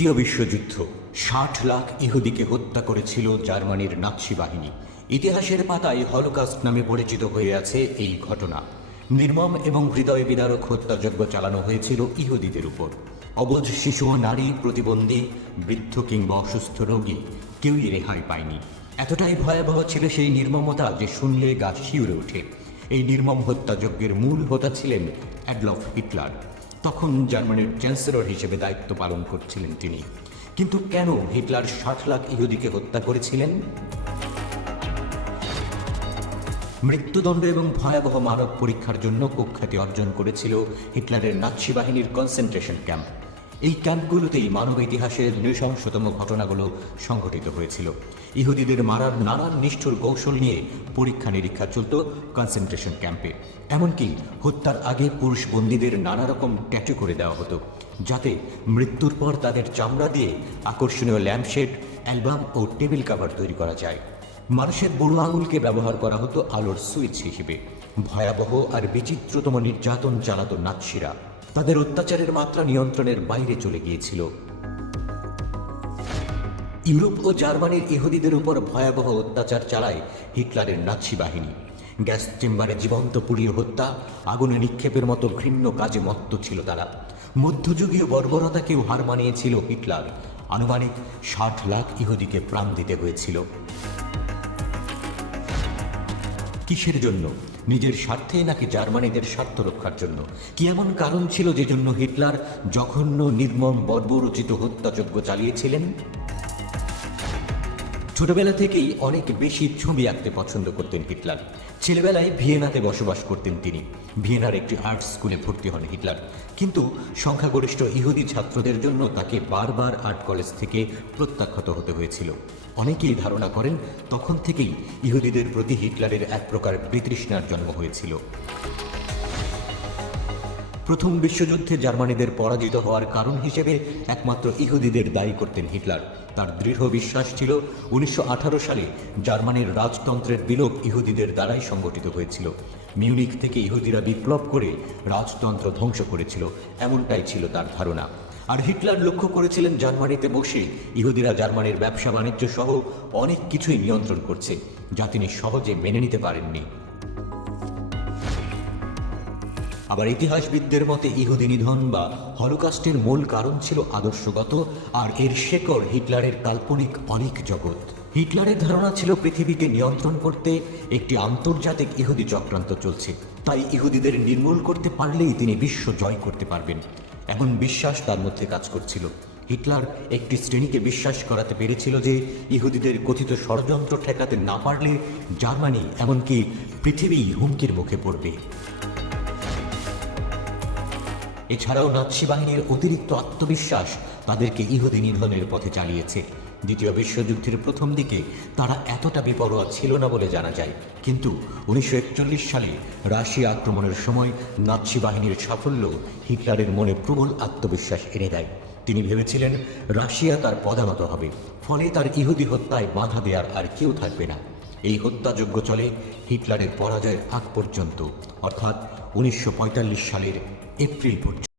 দ্বিতীয় বিশ্বযুদ্ধ ৬০ লাখ ইহুদিকে হত্যা করেছিল জার্মানির নাৎসি বাহিনী। ইতিহাসের পাতায় হলোকাস্ট নামে পরিচিত হয়ে আছে এই ঘটনা। নির্মম এবং হৃদয় বিদারক হত্যাযজ্ঞ চালানো হয়েছিল ইহুদিদের উপর। অবুঝ শিশু, নারী, প্রতিবন্ধী, বৃদ্ধ কিংবা অসুস্থ রোগী কেউই রেহাই পায়নি। এতটাই ভয়াবহ ছিল সেই নির্মমতা যে শুনলে গা শিউরে ওঠে। এই নির্মম হত্যাযজ্ঞের মূল হোতা ছিলেন অ্যাডলফ হিটলার। তখন জার্মানির চ্যান্সেলর হিসেবে দায়িত্ব পালন করছিলেন তিনি। কিন্তু কেন হিটলার ৬০ লাখ ইহুদিকে হত্যা করেছিলেন? মৃত্যুদণ্ড এবং ভয়াবহ মানব পরীক্ষার জন্য কুখ্যাতি অর্জন করেছিল হিটলারের নাৎসি বাহিনীর কনসেন্ট্রেশন ক্যাম্প। এই ক্যাম্পগুলোতেই মানব ইতিহাসের নৃশংসতম ঘটনাগুলো সংঘটিত হয়েছিল। ইহুদিদের মারার নানান নিষ্ঠুর কৌশল নিয়ে পরীক্ষা নিরীক্ষা চলত কনসেন্ট্রেশন ক্যাম্পে। এমনকি হত্যার আগে পুরুষ বন্দীদের নানা রকম ট্যাটু করে দেওয়া হতো, যাতে মৃত্যুর পর তাদের চামড়া দিয়ে আকর্ষণীয় ল্যাম্পশেড, অ্যালবাম ও টেবিল কাভার তৈরি করা যায়। মানুষের বুড়ো আঙুলকে ব্যবহার করা হতো আলোর সুইচ হিসেবে। ভয়াবহ আর বিচিত্রতম নির্যাতন চালাতো নাৎসিরা। তাদের অত্যাচারের মাত্রা নিয়ন্ত্রণের বাইরে চলে গিয়েছিল। ইউরোপ ও জার্মানির ইহুদিদের উপর ভয়াবহ অত্যাচার চালায় হিটলারের নাৎসি বাহিনী। গ্যাস চেম্বারে জীবন্ত পুড়িয়ে হত্যা, আগুনে নিক্ষেপের মতো ঘৃণ্য কাজে মত্ত ছিল তারা। মধ্যযুগীয় বর্বরতাকেও হার মানিয়েছিল হিটলার। আনুমানিক ৬০ লাখ ইহুদিকে প্রাণ দিতে হয়েছিল। কিসের জন্য? নিজের স্বার্থে নাকি জার্মানিদের স্বার্থ রক্ষার জন্য? কি এমন কারণ ছিল যে জন্য হিটলার জঘন্য, নির্মম, বর্বরচিত হত্যাযজ্ঞ চালিয়েছিলেন? ছোটবেলা থেকেই অনেক বেশি ছবি আঁকতে পছন্দ করতেন হিটলার। ছেলেবেলায় ভিয়েনাতে বসবাস করতেন তিনি। ভিয়েনার একটি আর্ট স্কুলে ভর্তি হন হিটলার। কিন্তু সংখ্যাগরিষ্ঠ ইহুদি ছাত্রদের জন্য তাকে বারবার আর্ট কলেজ থেকে প্রত্যাখ্যাত হতে হয়েছিল। অনেকেই ধারণা করেন তখন থেকেই ইহুদিদের প্রতি হিটলারের এক প্রকার বিতৃষ্ণার জন্ম হয়েছিল। প্রথম বিশ্বযুদ্ধে জার্মানিদের পরাজিত হওয়ার কারণ হিসেবে একমাত্র ইহুদিদের দায়ী করতেন হিটলার। তার দৃঢ় বিশ্বাস ছিল 1918 সালে জার্মানির রাজতন্ত্রের বিলোপ ইহুদিদের দ্বারাই সংগঠিত হয়েছিল। মিউনিখ থেকে ইহুদিরা বিপ্লব করে রাজতন্ত্র ধ্বংস করেছিল, এমনটাই ছিল তার ধারণা। আর হিটলার লক্ষ্য করেছিলেন জার্মানিতে বসে ইহুদিরা জার্মানির ব্যবসা বাণিজ্য সহ অনেক কিছুই নিয়ন্ত্রণ করছে, যা তিনি সহজে মেনে নিতে পারেননি। আবার ইতিহাসবিদদের মতে ইহুদি নিধন বা হলোকাস্টের মূল কারণ ছিল আদর্শগত, আর এর শেকড় হিটলারের কাল্পনিক অনেক জগৎ। হিটলারের ধারণা ছিল পৃথিবীকে নিয়ন্ত্রণ করতে একটি আন্তর্জাতিক ইহুদি চক্রান্ত চলছে, তাই ইহুদিদের নির্মূল করতে পারলেই তিনি বিশ্ব জয় করতে পারবেন, এমন বিশ্বাস তার মধ্যে কাজ করছিল। হিটলার একটি শ্রেণীকে বিশ্বাস করাতে পেরেছিল যে ইহুদিদের কথিত ষড়যন্ত্র ঠেকাতে না পারলে জার্মানি, এমনকি পৃথিবী হুমকির মুখে পড়বে। এছাড়াও নাৎসি বাহিনীর অতিরিক্ত আত্মবিশ্বাস তাদেরকে ইহুদি নিধনের পথে চালিয়েছে। দ্বিতীয় বিশ্বযুদ্ধের প্রথম দিকে তারা এতটা বেপরোয়া ছিল না বলে জানা যায়, কিন্তু 1941 সালে রাশিয়া আক্রমণের সময় নাৎসি বাহিনীর সাফল্য হিটলারের মনে প্রবল আত্মবিশ্বাস এনে দেয়। তিনি ভেবেছিলেন রাশিয়া তার পদানত হবে, ফলে তার ইহুদি হত্যায় বাধা দেওয়ার আর কেউ থাকবে না। এই হত্যাযজ্ঞ চলে হিটলারের পরাজয়ের আগ পর্যন্ত, অর্থাৎ 1945 সালের এপ্রিল পর্যন্ত।